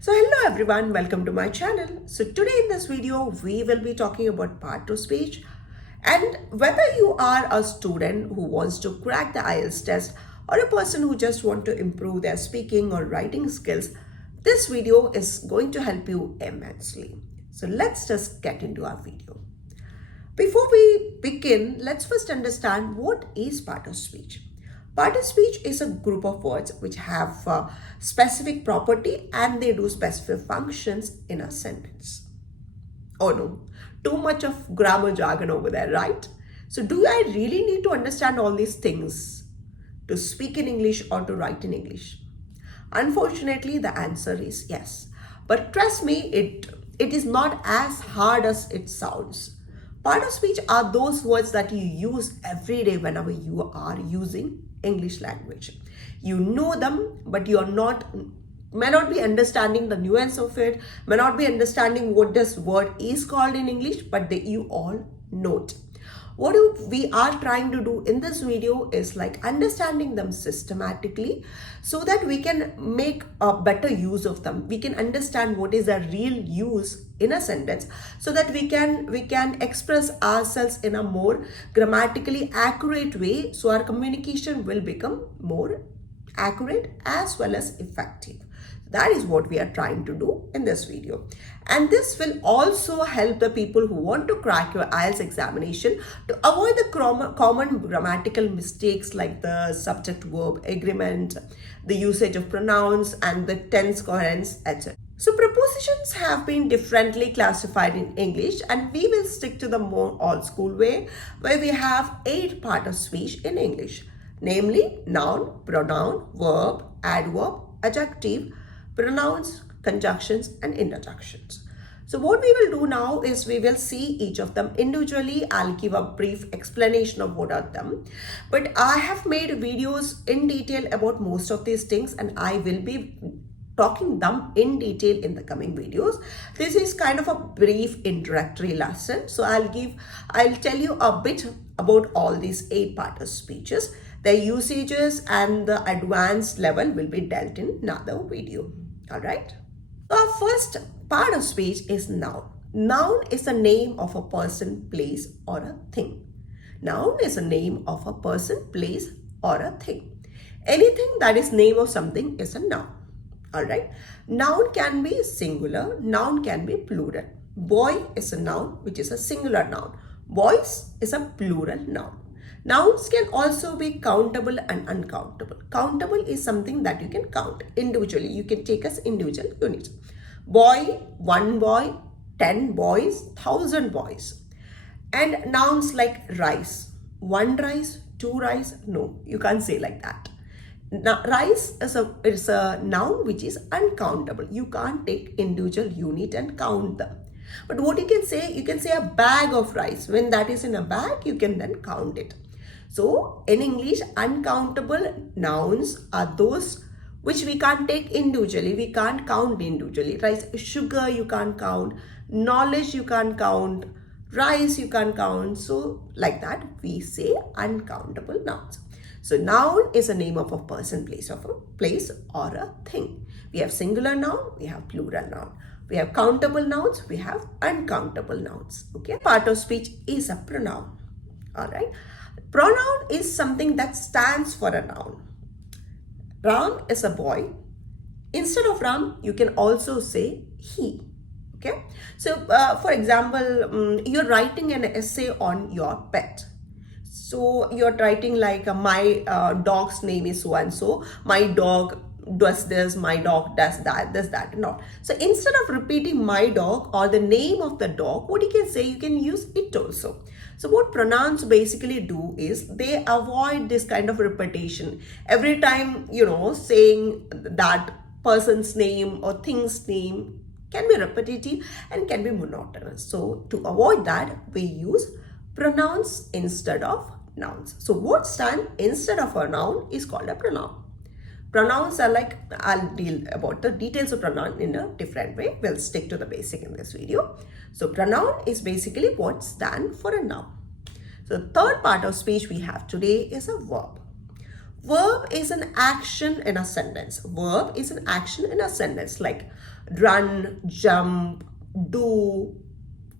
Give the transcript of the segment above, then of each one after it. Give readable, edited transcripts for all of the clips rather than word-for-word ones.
So hello everyone, welcome to my channel. So today in this video, we will be talking about part 2 speech. And whether you are a student who wants to crack the IELTS test or a person who just want to improve their speaking or writing skills, this video is going to help you immensely. So let's just get into our video. Before we begin, let's first understand what is part of speech. Part of speech is a group of words which have a specific property and they do specific functions in a sentence. Oh no, too much of grammar jargon over there, right? So do I really need to understand all these things to speak in English or to write in English? Unfortunately, the answer is yes. But trust me, it is not as hard as it sounds. Part of speech are those words that you use every day whenever you are using English language. You know them, but may not be understanding the nuance of it, may not be understanding what this word is called in English, but you all know it. What we are trying to do in this video is like understanding them systematically so that we can make a better use of them. We can understand what is the real use in a sentence so that we can express ourselves in a more grammatically accurate way, so our communication will become more accurate as well as effective. That is what we are trying to do in this video. And this will also help the people who want to crack your IELTS examination to avoid the common grammatical mistakes like the subject-verb agreement, the usage of pronouns, and the tense coherence, etc. So prepositions have been differently classified in English, and we will stick to the more old school way where we have 8 parts of speech in English, namely noun, pronoun, verb, adverb, adjective, pronouns, conjunctions, and interjections. So what we will do now is we will see each of them individually. I'll give a brief explanation of what are them. But I have made videos in detail about most of these things, and I will be talking them in detail in the coming videos. This is kind of a brief introductory lesson. So I'll tell you a bit about all these 8 part of speeches. Their usages and the advanced level will be dealt in another video. All right. So our first part of speech is noun. Noun is the name of a person, place, or a thing. Noun is a name of a person, place, or a thing. Anything that is name of something is a noun. All right. Noun can be singular. Noun can be plural. Boy is a noun, which is a singular noun. Boys is a plural noun. Nouns can also be countable and uncountable. Countable is something that you can count individually. You can take as individual units. Boy, 1 boy, 10 boys, 1,000 boys. And nouns like rice. 1 rice, 2 rice. No, you can't say like that. Now, rice is a noun which is uncountable. You can't take individual unit and count them. But what you can say a bag of rice. When that is in a bag, you can then count it. So in English, uncountable nouns are those which we can't take individually. We can't count individually. Rice, sugar you can't count. Knowledge you can't count. Rice you can't count. So like that, we say uncountable nouns. So noun is a name of a person, place or a thing. We have singular noun, we have plural noun. We have countable nouns, we have uncountable nouns. Okay. Part of speech is a pronoun. All right. Pronoun is something that stands for a noun. Ram is a boy. Instead of Ram, you can also say he. Okay. So, for example, you're writing an essay on your pet. So you're writing like my dog's name is so and so. My dog does this, my dog does that, this, that, and all. So instead of repeating my dog or the name of the dog, what you can say, you can use it also. So what pronouns basically do is they avoid this kind of repetition. Every time, saying that person's name or thing's name can be repetitive and can be monotonous. So to avoid that, we use pronouns instead of nouns. So what stand instead of a noun is called a pronoun. Pronouns are like, I'll deal about the details of pronoun in a different way. We'll stick to the basic in this video. So pronoun is basically what stands for a noun. So the third part of speech we have today is a verb. Verb is an action in a sentence. Verb is an action in a sentence like run, jump, do,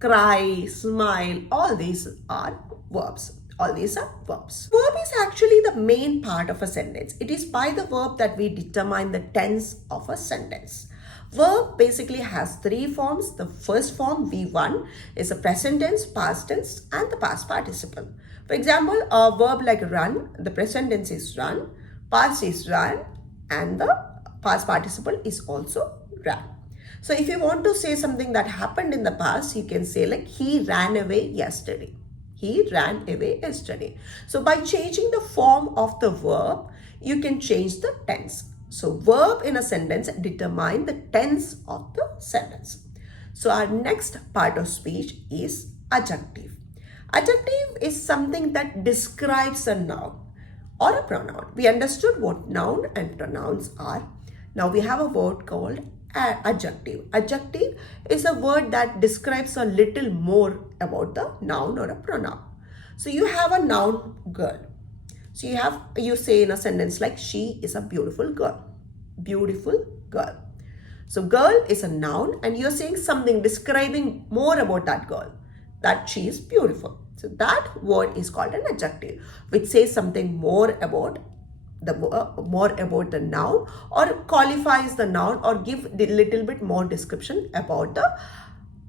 cry, smile. All these are verbs. All these are verbs. Verb is actually the main part of a sentence. It is by the verb that we determine the tense of a sentence. Verb basically has three forms. The first form, V1, is a present tense, past tense, and the past participle. For example, a verb like run, the present tense is run, past is run, and the past participle is also ran. So if you want to say something that happened in the past, you can say like he ran away yesterday. He ran away yesterday. So by changing the form of the verb, you can change the tense. So verb in a sentence determine the tense of the sentence. So our next part of speech is adjective. Adjective is something that describes a noun or a pronoun. We understood what noun and pronouns are. Now we have a word called adjective. Adjective is a word that describes a little more about the noun or a pronoun. So you have a noun, girl. So you say in a sentence like she is a beautiful girl. Beautiful girl. So girl is a noun and you're saying something describing more about that girl, that she is beautiful. So that word is called an adjective, which says something more about the noun or qualifies the noun or give a little bit more description about the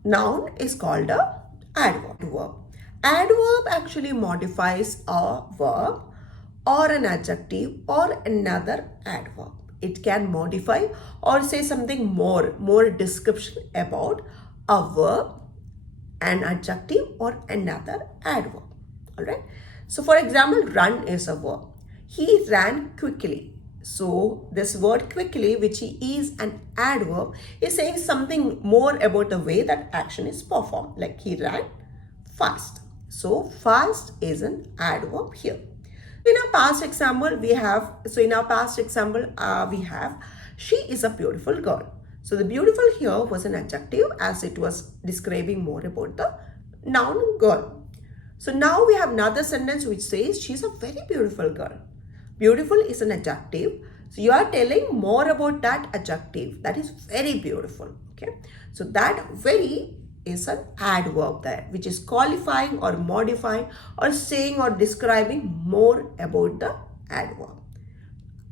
noun is called a adverb. Adverb actually modifies a verb or an adjective or another adverb. It can modify or say something more description about a verb, an adjective or another adverb. All right. So for example, run is a verb. He ran quickly. So this word quickly, which is an adverb, is saying something more about the way that action is performed. Like he ran fast. So fast is an adverb here. In our past example, we have she is a beautiful girl. So the beautiful here was an adjective as it was describing more about the noun girl. So now we have another sentence which says she's a very beautiful girl. Beautiful is an adjective. So you are telling more about that adjective. That is very beautiful. Okay. So that very is an adverb there, which is qualifying or modifying or saying or describing more about the adverb,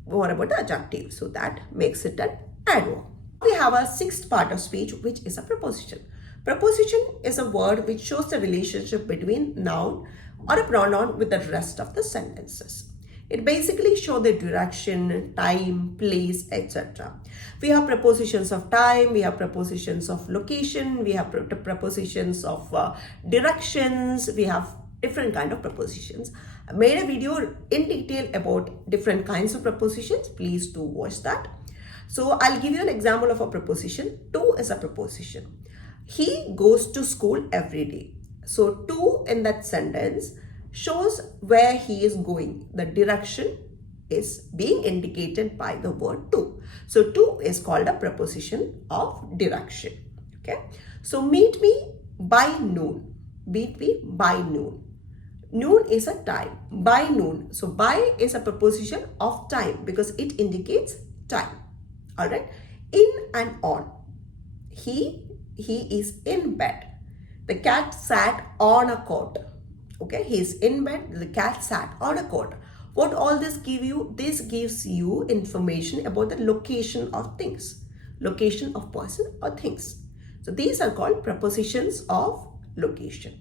more about the adjective. So that makes it an adverb. We have a sixth part of speech, which is a preposition. Preposition is a word which shows the relationship between noun or a pronoun with the rest of the sentences. It basically shows the direction, time, place, etc. We have prepositions of time, we have prepositions of location, we have prepositions of directions, we have different kind of prepositions. I made a video in detail about different kinds of prepositions. Please do watch that. So I'll give you an example of a preposition. To is a preposition. He goes to school every day. So to in that sentence shows where he is going. The direction is being indicated by the word to. So to is called a preposition of direction. Okay. So meet me by noon. Meet me by noon. Noon is a time. By noon. So by is a preposition of time because it indicates time. All right. In and on. He is in bed. The cat sat on a cot. Okay, he is in bed. The cat sat on a cot. What all this give you? This gives you information about the location of things, location of person or things. So these are called prepositions of location.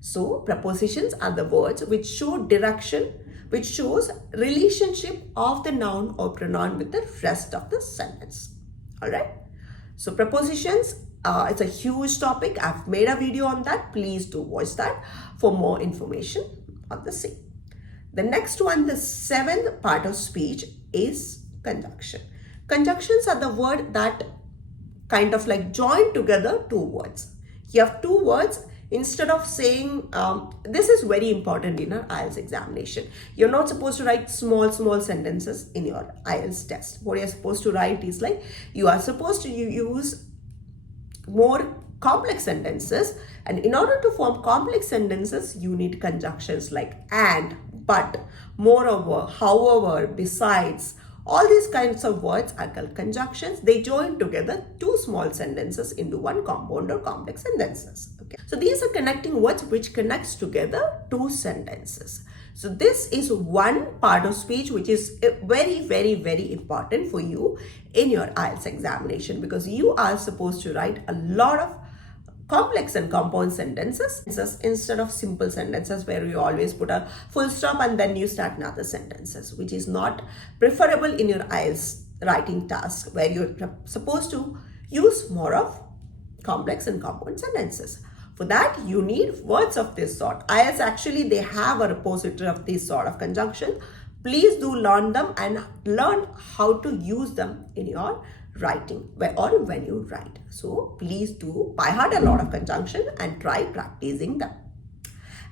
So prepositions are the words which show direction, which shows relationship of the noun or pronoun with the rest of the sentence. All right. So prepositions, it's a huge topic. I've made a video on that. Please do watch that for more information on the same. The next one, the seventh part of speech is conjunction. Conjunctions are the word that kind of like join together two words. You have two words. Instead of saying, this is very important in our IELTS examination. You're not supposed to write small sentences in your IELTS test. What you're supposed to write is like, you are supposed to use more complex sentences. And in order to form complex sentences, you need conjunctions like and, but, moreover, however, besides, all these kinds of words are called conjunctions. They join together two small sentences into one compound or complex sentences. Okay. So these are connecting words which connects together two sentences. So this is one part of speech which is very, very, very important for you in your IELTS examination, because you are supposed to write a lot of complex and compound sentences instead of simple sentences where you always put a full stop and then you start another sentences, which is not preferable in your IELTS writing task, where you're supposed to use more of complex and compound sentences. For that, you need words of this sort. IELTS actually, they have a repository of this sort of conjunction. Please do learn them and learn how to use them in your writing or when you write. So please do by heart a lot of conjunction and try practicing them.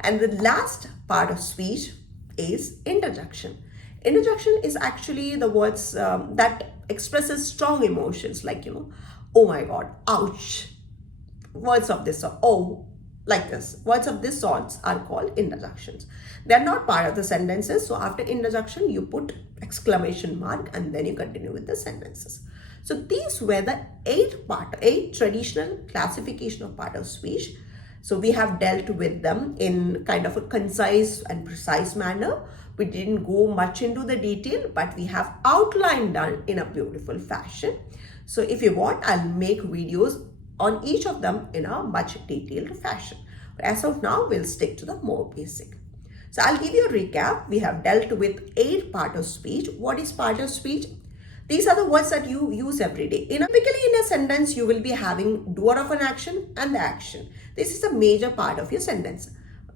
And the last part of speech is interjection. Interjection is actually the words that expresses strong emotions, like, oh my God, ouch. Words of this sort, oh, like this. Words of this sorts are called interjections. They're not part of the sentences. So after interjection, you put exclamation mark and then you continue with the sentences. So these were the eight traditional classification of part of speech. So we have dealt with them in kind of a concise and precise manner. We didn't go much into the detail, but we have outlined them in a beautiful fashion. So if you want, I'll make videos on each of them in a much detailed fashion. But as of now, we'll stick to the more basic. So I'll give you a recap. We have dealt with 8 part of speech. What is part of speech? These are the words that you use every day. Typically in a sentence, you will be having doer of an action and the action. This is a major part of your sentence.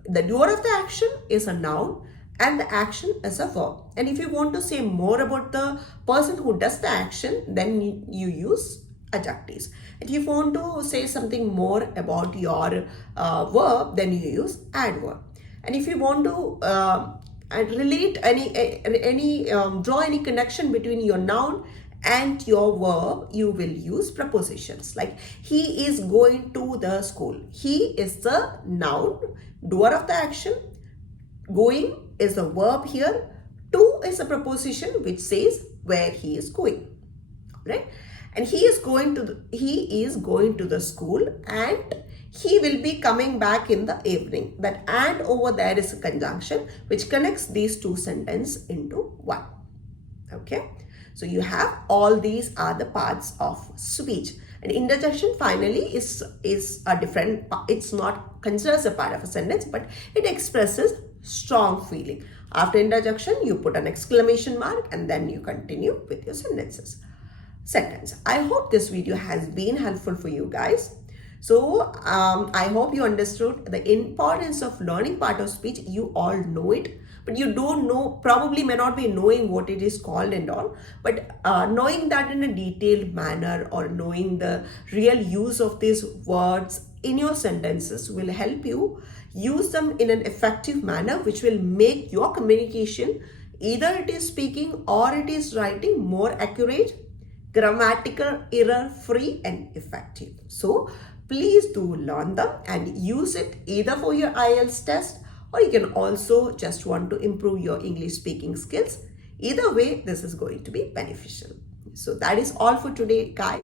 The doer of the action is a noun and the action is a verb. And if you want to say more about the person who does the action, then you use adjectives. And if you want to say something more about your verb, then you use adverb. And if you want to relate draw any connection between your noun and your verb, you will use prepositions. Like, he is going to the school. He is the noun, doer of the action. Going is a verb here. To is a preposition which says where he is going. Right? And he is going to the school, and he will be coming back in the evening. That and over there is a conjunction which connects these two sentences into one. Okay. So you have all these are the parts of speech. And interjection finally is a different, it's not considered as a part of a sentence, but it expresses strong feeling. After interjection, you put an exclamation mark and then you continue with your sentence. I hope this video has been helpful for you guys. So I hope you understood the importance of learning part of speech. You all know it, but you don't know, probably may not be knowing what it is called and all, but knowing that in a detailed manner or knowing the real use of these words in your sentences will help you use them in an effective manner, which will make your communication, either it is speaking or it is writing, more accurate, grammatical error free and effective. So please do learn them and use it either for your IELTS test, or you can also just want to improve your English speaking skills. Either way, this is going to be beneficial. So that is all for today, guys.